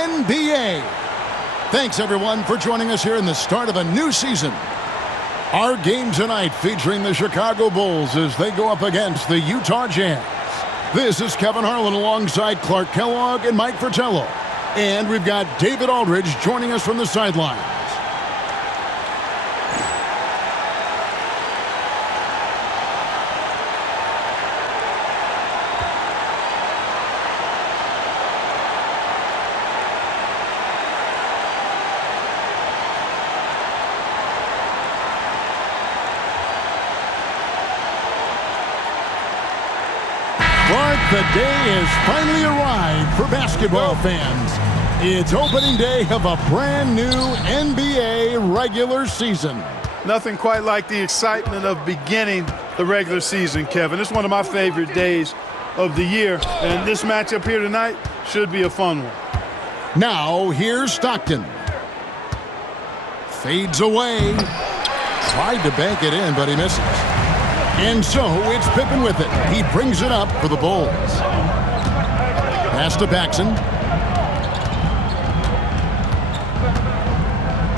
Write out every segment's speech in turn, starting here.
NBA. Thanks, everyone, for joining us here in the start of a new season. Our game tonight featuring the Chicago Bulls as they go up against the Utah Jazz. This is Kevin Harlan alongside Clark Kellogg and Mike Fratello. And we've got David Aldridge joining us from the sidelines. Clark, the day has finally arrived for basketball fans. It's opening day of a brand new NBA regular season. Nothing quite like the excitement of beginning the regular season, Kevin. It's one of my favorite days of the year, and this matchup here tonight should be a fun one. Now, here's Stockton. Fades away. Tried to bank it in, but he misses. And so it's Pippen with it. He brings it up for the Bulls. Pass to Paxson.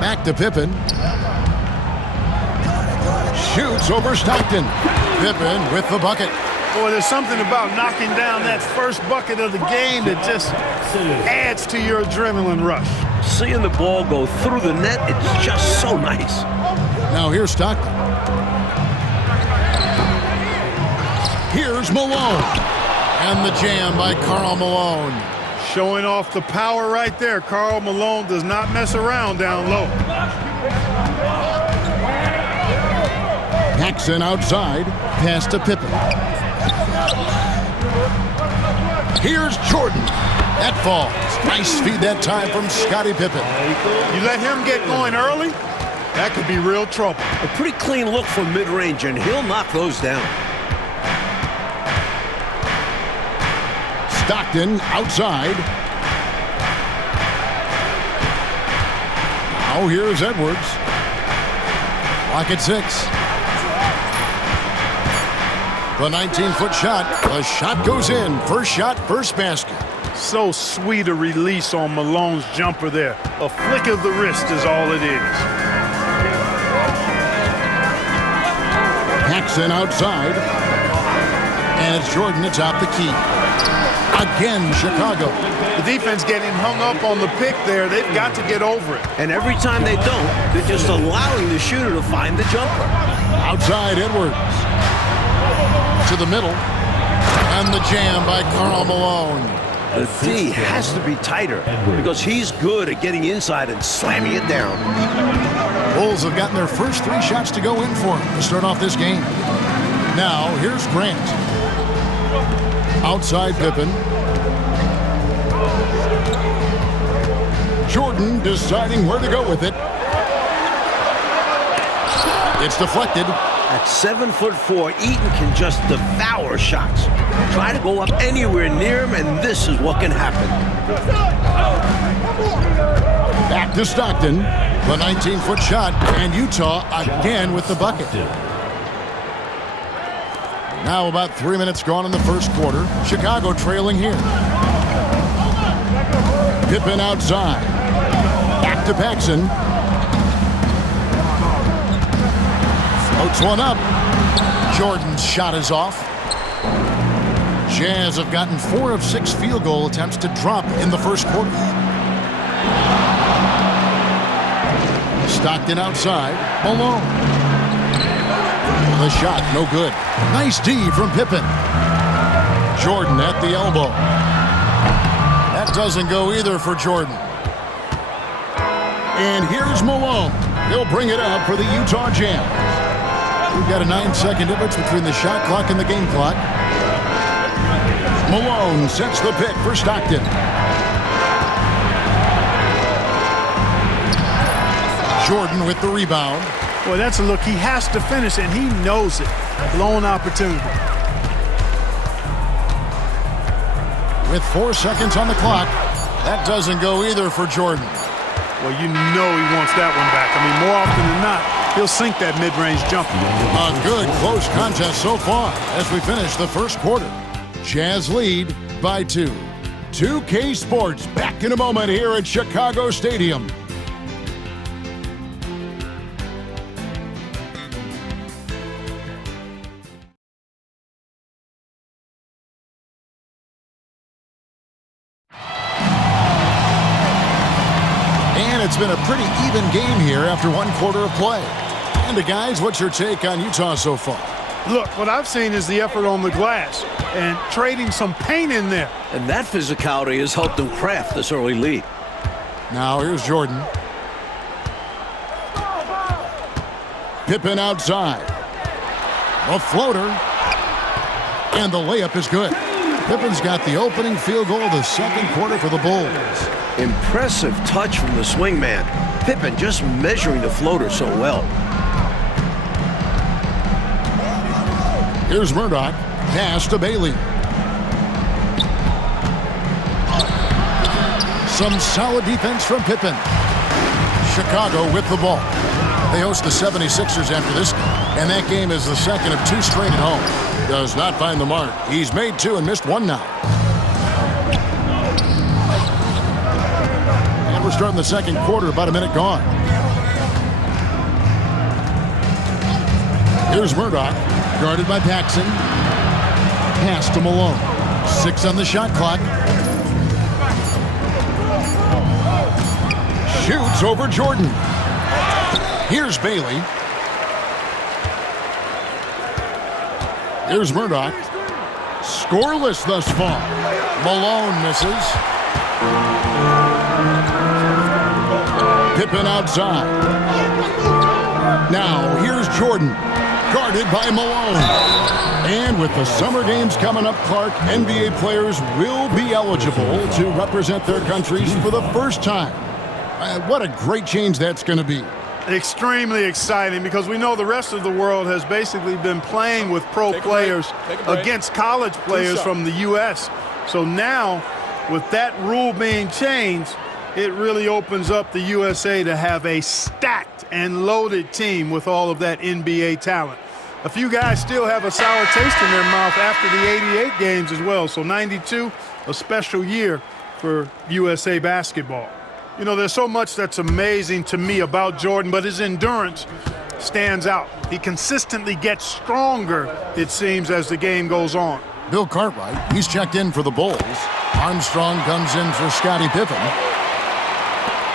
Back to Pippen. Shoots over Stockton. Pippen with the bucket. Boy, there's something about knocking down that first bucket of the game that just adds to your adrenaline rush. Seeing the ball go through the net, it's just so nice. Now here's Stockton. Here's Malone. And the jam by Karl Malone. Showing off the power right there. Karl Malone does not mess around down low. Paxson outside. Pass to Pippen. Here's Jordan. That falls. Nice feed that time from Scottie Pippen. You let him get going early, that could be real trouble. A pretty clean look from mid-range, and he'll knock those down. Stockton outside. Now here's Edwards. Clock at 6. The 19-foot shot. The shot goes in. First shot, first basket. So sweet a release on Malone's jumper there. A flick of the wrist is all it is. Paxson outside. And it's Jordan atop the key. Again, Chicago. The defense getting hung up on the pick there. They've got to get over it. And every time they don't, they're just allowing the shooter to find the jumper. Outside Edwards. To the middle. And the jam by Karl Malone. The D has to be tighter because he's good at getting inside and slamming it down. Bulls have gotten their first 3 shots to go in for him to start off this game. Now, here's Grant. Outside Pippen. Jordan deciding where to go with it. It's deflected. At 7'4", Eaton can just devour shots. Try to go up anywhere near him, and this is what can happen. Back to Stockton. The 19-foot shot, and Utah again with the bucket. Now about 3 minutes gone in the first quarter. Chicago trailing here. Pippen outside. Back to Paxson. Floats one up. Jordan's shot is off. Jazz have gotten 4 of 6 field goal attempts to drop in the first quarter. Stockton outside. Malone. The shot, no good. Nice D from Pippen. Jordan at the elbow. That doesn't go either for Jordan. And here's Malone. He'll bring it up for the Utah Jazz. We've got a 9-second difference between the shot clock and the game clock. Malone sets the pick for Stockton. Jordan with the rebound. Boy, that's a look he has to finish, and he knows it. Blown opportunity. With 4 seconds on the clock, that doesn't go either for Jordan. Well, you know he wants that one back. I mean, more often than not, he'll sink that mid-range jumper. A good close contest so far as we finish the first quarter. Jazz lead by 2. 2K Sports back in a moment here at Chicago Stadium. And it's been a pretty even game here after one quarter of play. And guys, what's your take on Utah so far? Look, what I've seen is the effort on the glass and trading some paint in there. And that physicality has helped them craft this early lead. Now here's Jordan. Pippen outside. A floater. And the layup is good. Pippen's got the opening field goal of the second quarter for the Bulls. Impressive touch from the swingman. Pippen just measuring the floater so well. Here's Murdoch. Pass to Bailey. Some solid defense from Pippen. Chicago with the ball. They host the 76ers after this game, and that game is the second of two straight at home. Does not find the mark. He's made two and missed one now. And we're starting the second quarter, about a minute gone. Here's Murdoch. Guarded by Paxson. Pass to Malone. 6 on the shot clock. Shoots over Jordan. Here's Bailey. Here's Murdoch. Scoreless thus far. Malone misses. Pippen outside. Now here's Jordan. Guarded by Malone. And with the summer games coming up, Clark, NBA players will be eligible to represent their countries for the first time. What a great change that's going to be. Extremely exciting, because we know the rest of the world has basically been playing with pro players against college players from the U.S. So now, with that rule being changed, it really opens up the USA to have a stacked and loaded team with all of that NBA talent. A few guys still have a sour taste in their mouth after the 88 games as well. So 92, a special year for USA basketball. You know, there's so much that's amazing to me about Jordan, but his endurance stands out. He consistently gets stronger, it seems, as the game goes on. Bill Cartwright, he's checked in for the Bulls. Armstrong comes in for Scottie Pippen.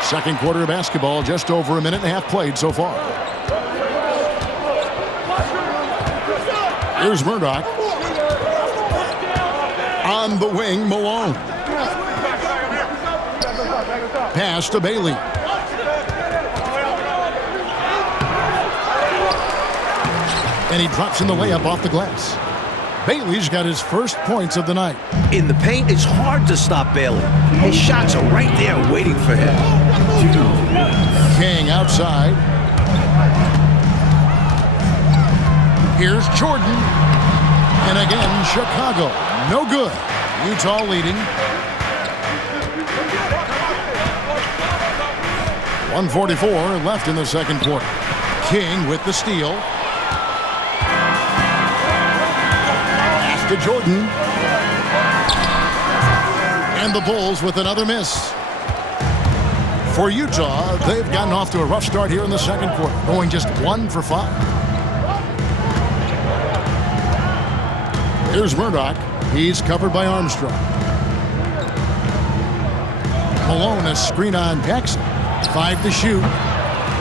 Second quarter of basketball, just over a minute and a half played so far. Here's Murdoch. On the wing, Malone. Pass to Bailey. And he drops in the layup off the glass. Bailey's got his first points of the night. In the paint, it's hard to stop Bailey. His shots are right there waiting for him. King outside. Here's Jordan. And again, Chicago. No good. Utah leading. 1:44 left in the second quarter. King with the steal. Pass to Jordan. And the Bulls with another miss. For Utah, they've gotten off to a rough start here in the second quarter, going just 1 for 5. Here's Murdoch. He's covered by Armstrong. Malone, a screen on Paxson. 5 to shoot.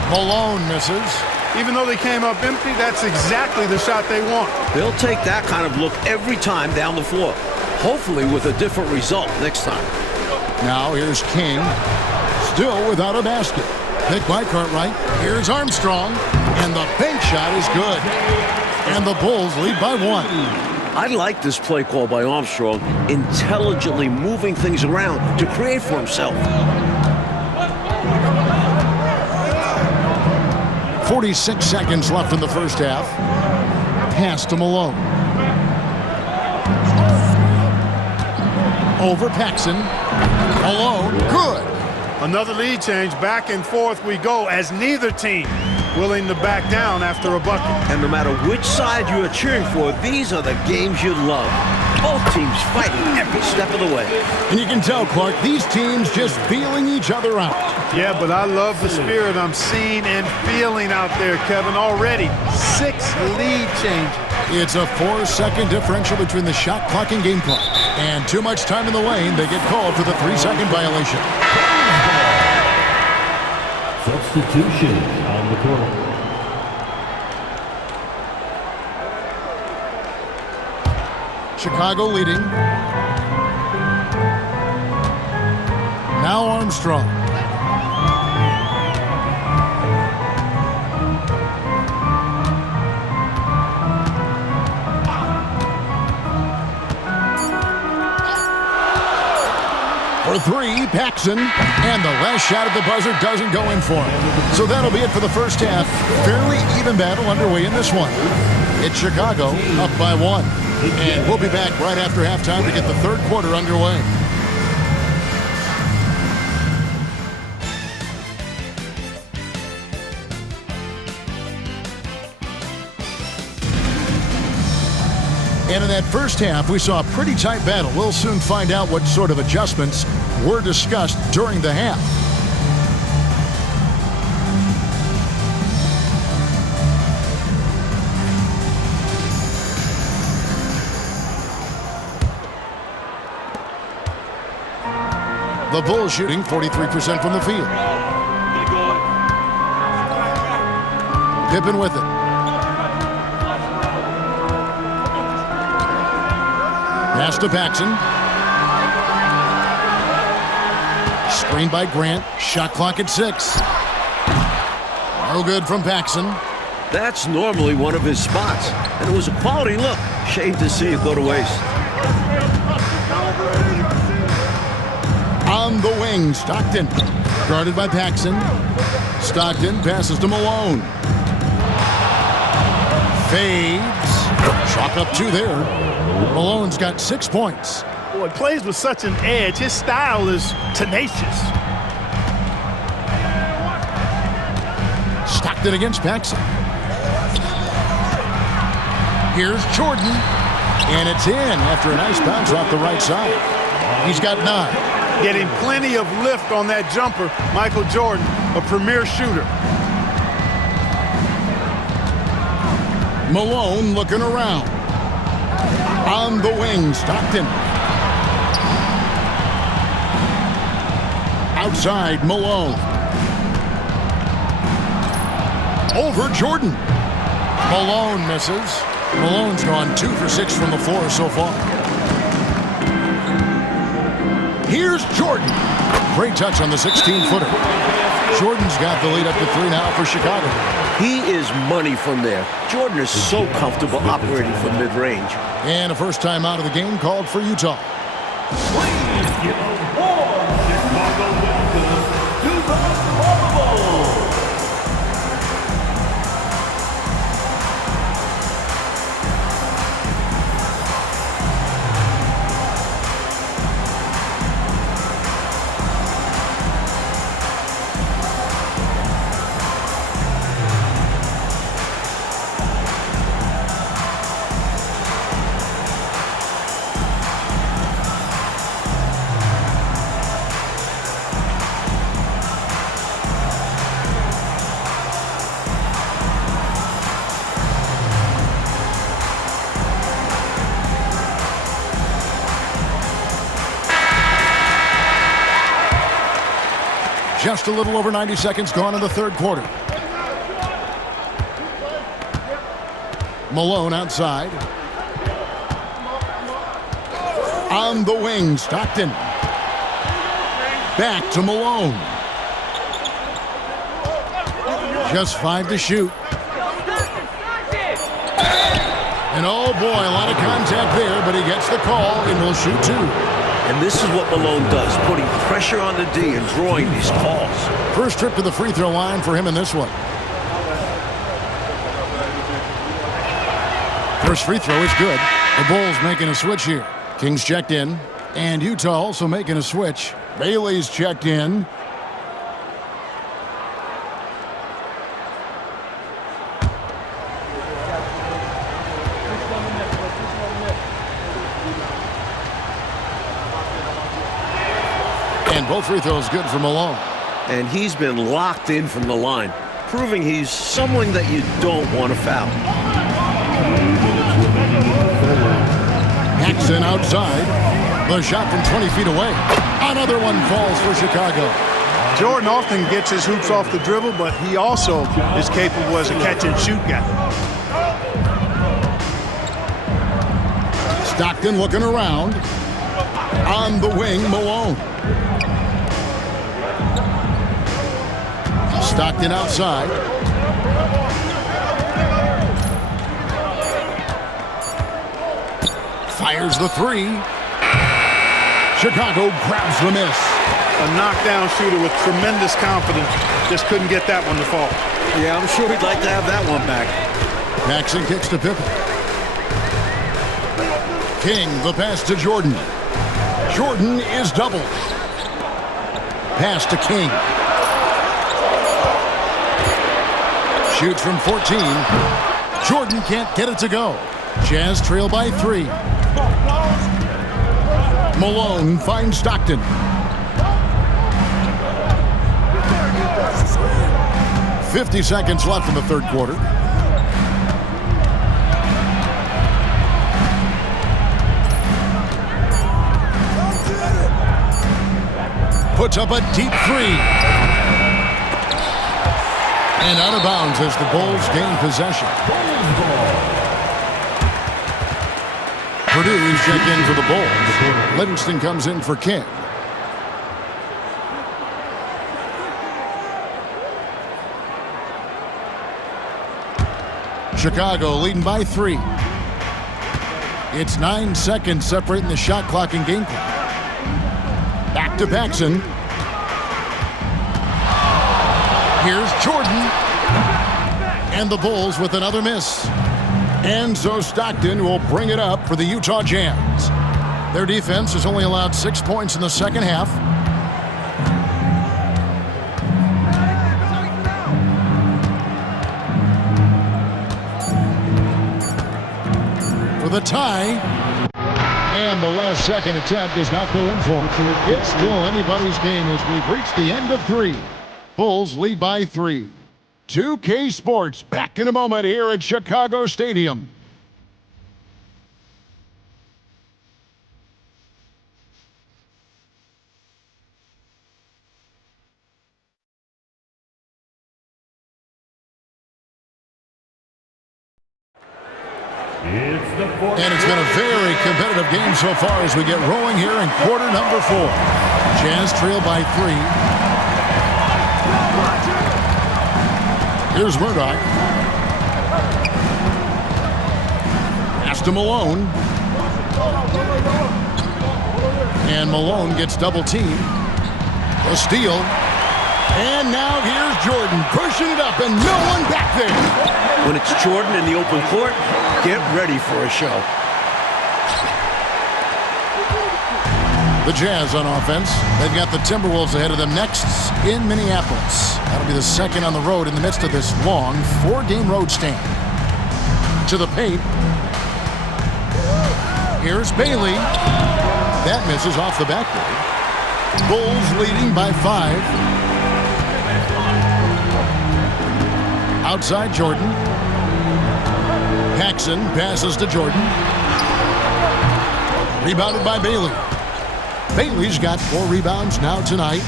Malone misses. Even though they came up empty, that's exactly the shot they want. They'll take that kind of look every time down the floor. Hopefully with a different result next time. Now here's King. Still without a basket. Picked by Cartwright. Here's Armstrong. And the bank shot is good. And the Bulls lead by 1. I like this play call by Armstrong, intelligently moving things around to create for himself. 46 seconds left in the first half. Pass to Malone. Over Paxson. Malone, good. Another lead change. Back and forth we go, as neither team willing to back down after a bucket. And no matter which side you are cheering for, these are the games you love. Both teams fighting every step of the way. And you can tell, Clark, these teams just feeling each other out. Yeah, but I love the spirit I'm seeing and feeling out there, Kevin. Already 6 lead changes. It's a 4-second differential between the shot clock and game clock. And too much time in the lane, they get called for the 3-second violation. Substitution on the court. Chicago leading. Now Armstrong. For 3, Paxson, and the last shot at the buzzer doesn't go in for him. So that'll be it for the first half. Fairly even battle underway in this one. It's Chicago up by 1. And we'll be back right after halftime to get the third quarter underway. And in that first half, we saw a pretty tight battle. We'll soon find out what sort of adjustments were discussed during the half. The Bulls shooting 43% from the field. Pippen with it. Pass to Paxson. Screen by Grant. Shot clock at 6. No good from Paxson. That's normally one of his spots, and it was a quality look. Shame to see it go to waste. On the wing, Stockton. Guarded by Paxson. Stockton passes to Malone. Fades. Chalk up 2 there. Malone's got 6 points. Boy, plays with such an edge. His style is tenacious. Stockton against Paxson. Here's Jordan. And it's in after a nice bounce off the right side. He's got 9. Getting plenty of lift on that jumper. Michael Jordan, a premier shooter. Malone looking around. On the wing, Stockton. Outside, Malone. Over Jordan. Malone misses. Malone's gone 2 for 6 from the floor so far. Here's Jordan. Great touch on the 16-footer. Jordan's got the lead up to 3 now for Chicago. He is money from there. Jordan is so comfortable operating from mid-range. And a first time out of the game called for Utah. Please give a warm Chicago welcome to the Super Bowl. Just a little over 90 seconds gone in the third quarter. Malone outside. On the wing, Stockton. Back to Malone. Just 5 to shoot. And oh boy, a lot of contact there, but he gets the call and will shoot 2. And this is what Malone does, putting pressure on the D and drawing these calls. First trip to the free throw line for him in this one. First free throw is good. The Bulls making a switch here. Kings checked in, and Utah also making a switch. Bailey's checked in. And both free throws good for Malone. And he's been locked in from the line, proving he's someone that you don't want to foul. Jackson outside. The shot from 20 feet away. Another one falls for Chicago. Jordan often gets his hoops off the dribble, but he also is capable as a catch-and-shoot guy. Stockton looking around. On the wing, Malone. Stockton outside. Fires the three. Chicago grabs the miss. A knockdown shooter with tremendous confidence. Just couldn't get that one to fall. Yeah, I'm sure he'd like to have that one back. Jackson kicks to Pippen. King, the pass to Jordan. Jordan is doubled. Pass to King. Shoots from 14. Jordan can't get it to go. Jazz trail by 3. Malone finds Stockton. "50 seconds left in the third quarter. Puts up a deep three. And out of bounds as the Bulls gain possession. Purdue is checked in for the Bulls. Livingston comes in for King. Chicago leading by 3. It's 9 seconds separating the shot clock and game clock. Back to Paxson. Here's Jordan. And the Bulls with another miss. And so Stockton will bring it up for the Utah Jazz. Their defense has only allowed 6 points in the second half. For the tie. And the last second attempt does not go in for it. It's still anybody's game as we've reached the end of 3. Bulls lead by 3. 2K Sports back in a moment here at Chicago Stadium. And it's been a very competitive game so far as we get rolling here in quarter number 4. Jazz trail by 3. Here's Murdoch. Pass to Malone. And Malone gets double teamed. A steal. And now here's Jordan pushing it up and no one back there. When it's Jordan in the open court, get ready for a show. The Jazz on offense. They've got the Timberwolves ahead of them next in Minneapolis. That'll be the second on the road in the midst of this long 4-game road stand. To the paint. Here's Bailey. That misses off the backboard. Bulls leading by 5. Outside Jordan. Paxson passes to Jordan. Rebounded by Bailey. Bailey's got 4 rebounds now tonight.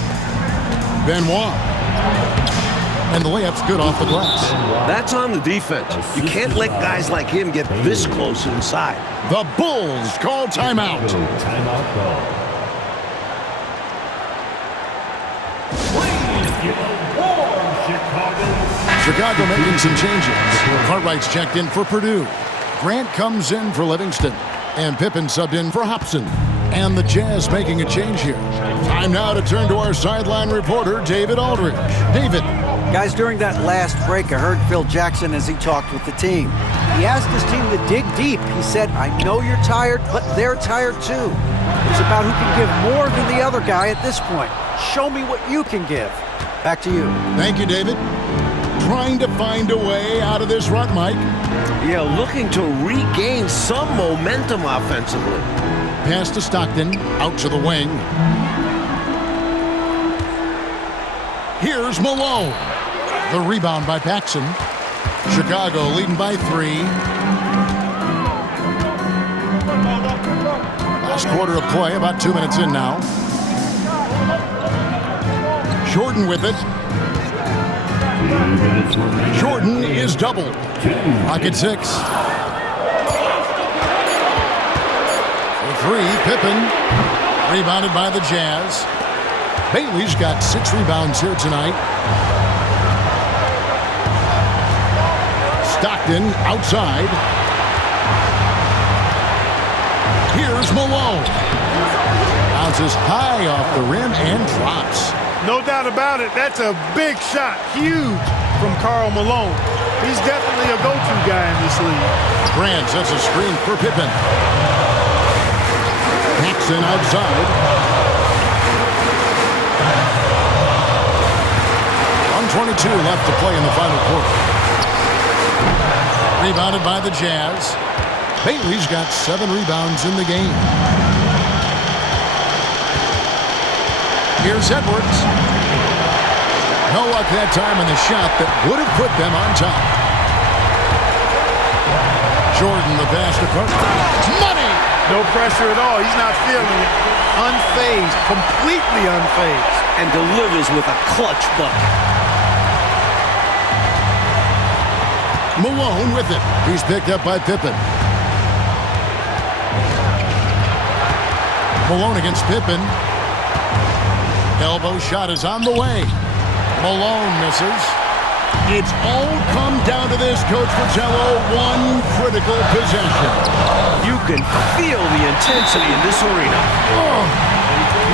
Benoit. And the layup's good off the glass. That's on the defense. You can't let guys like him get this close inside. The Bulls call timeout. Timeout call. Chicago making some changes. Cartwright's checked in for Purdue. Grant comes in for Livingston. And Pippen subbed in for Hobson. And the Jazz making a change here. Time now to turn to our sideline reporter, David Aldridge. David. Guys, during that last break, I heard Phil Jackson as he talked with the team. He asked his team to dig deep. He said, I know you're tired, but they're tired too. It's about who can give more than the other guy at this point. Show me what you can give. Back to you. Thank you, David. Trying to find a way out of this rut, Mike. Yeah, looking to regain some momentum offensively. Pass to Stockton, out to the wing. Here's Malone. The rebound by Paxson. Chicago leading by 3. Last quarter of play, about 2 minutes in now. Jordan with it. Jordan is doubled. Clock at 6. For 3, Pippen. Rebounded by the Jazz. Bailey's got 6 rebounds here tonight. Stockton outside. Here's Malone. Bounces high off the rim and drops. No doubt about it. That's a big shot. Huge from Karl Malone. He's definitely a go-to guy in this league. Grant sets a screen for Pippen. Paxson outside. 1:22 left to play in the final quarter. Rebounded by the Jazz. Bailey's got 7 rebounds in the game. Here's Edwards. No luck that time on the shot that would have put them on top. Jordan, the pass to Cook. Money! No pressure at all. He's not feeling it. Unfazed. Completely unfazed. And delivers with a clutch bucket. Malone with it. He's picked up by Pippen. Malone against Pippen. Elbow shot is on the way. Malone misses. It's all come down to this, Coach Fratello. One critical possession. You can feel the intensity in this arena.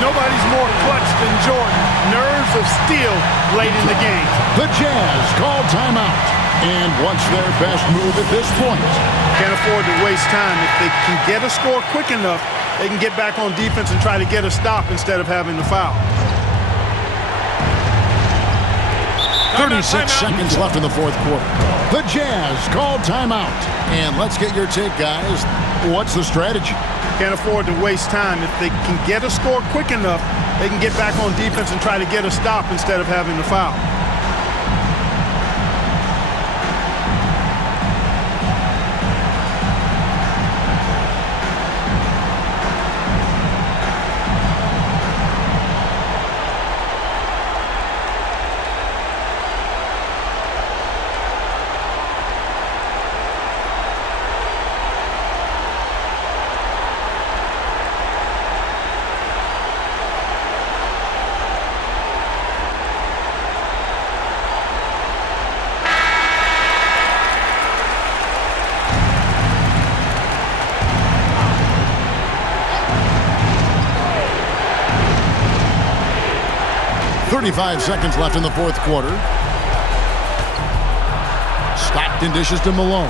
Nobody's more clutch than Jordan. Nerves of steel late in the game. The Jazz call timeout. And what's their best move at this point? Can't afford to waste time. If they can get a score quick enough, they can get back on defense and try to get a stop instead of having the foul. 36 seconds left in the fourth quarter. The Jazz call timeout. And let's get your take, guys. What's the strategy? Can't afford to waste time. If they can get a score quick enough, they can get back on defense and try to get a stop instead of having the foul. Five seconds left in the fourth quarter. Stockton dishes to Malone.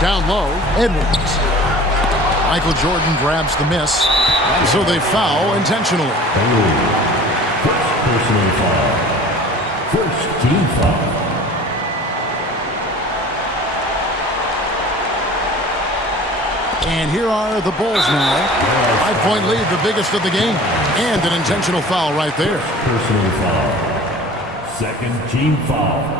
Down low, Edwards. Michael Jordan grabs the miss, and so they foul intentionally. First personal foul. First team foul. And here are the Bulls now. 5-point lead, the biggest of the game. And an intentional foul right there. Personal foul. Second team foul.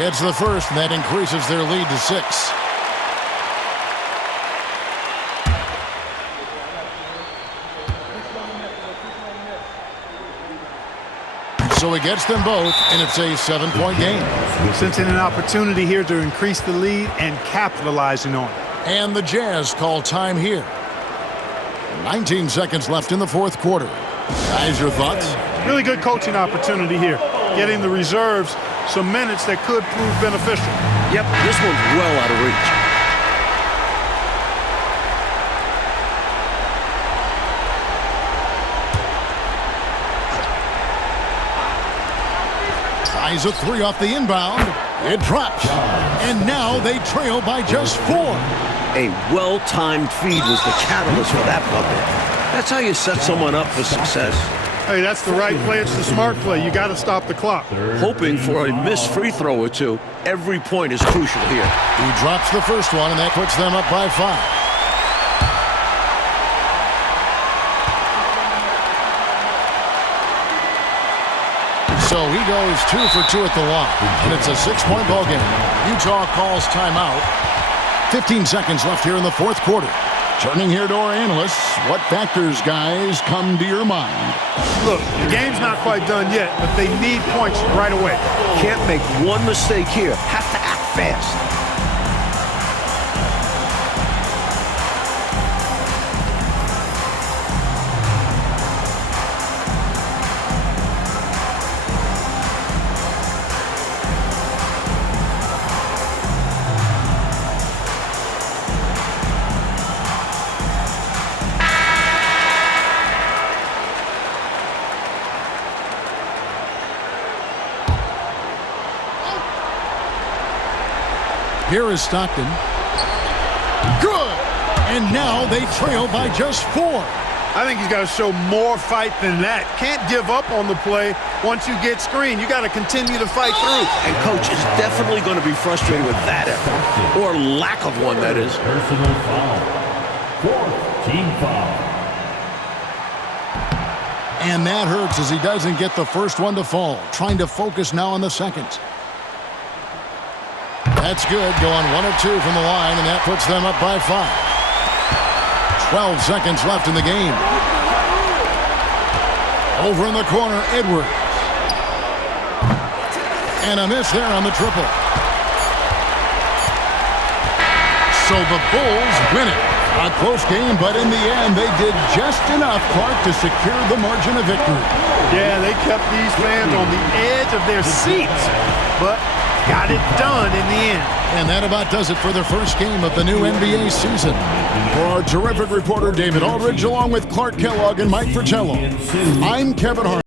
It's the first, and that increases their lead to 6. So he gets them both, and it's a 7-point game. Sensing an opportunity here to increase the lead and capitalizing on it. And the Jazz call time here. 19 seconds left in the fourth quarter. Guys, your thoughts? Really good coaching opportunity here. Getting the reserves some minutes that could prove beneficial. Yep, this one's well out of reach. Tries a 3 off the inbound. It drops. And now they trail by just 4. A well-timed feed was the catalyst for that bucket. That's how you set someone up for success. Hey, that's the right play. It's the smart play. You got to stop the clock. Hoping for a missed free throw or two. Every point is crucial here. He drops the first one, and that puts them up by 5. So he goes 2 for 2 at the line, and it's a 6-point ball game. Utah calls timeout. 15 seconds left here in the fourth quarter. Turning here to our analysts, what factors, guys, come to your mind? Look, the game's not quite done yet, but they need points right away. Can't make one mistake here. Have to act fast. Here is Stockton. Good! And now they trail by just 4. I think he's got to show more fight than that. Can't give up on the play once you get screened. You got to continue to fight through. And coach is definitely going to be frustrated with that effort. Or lack of one, that is. Personal foul. 4th team foul. And that hurts as he doesn't get the first one to fall. Trying to focus now on the second. That's good, going 1 of 2 from the line, and that puts them up by 5. 12 seconds left in the game. Over in the corner, Edwards. And a miss there on the triple. So the Bulls win it. A close game, but in the end, they did just enough, Clark, to secure the margin of victory. Yeah, they kept these fans on the edge of their seats, but got it done in the end. And that about does it for the first game of the new NBA season. For our terrific reporter, David Aldridge, along with Clark Kellogg and Mike Fratello, I'm Kevin Hart.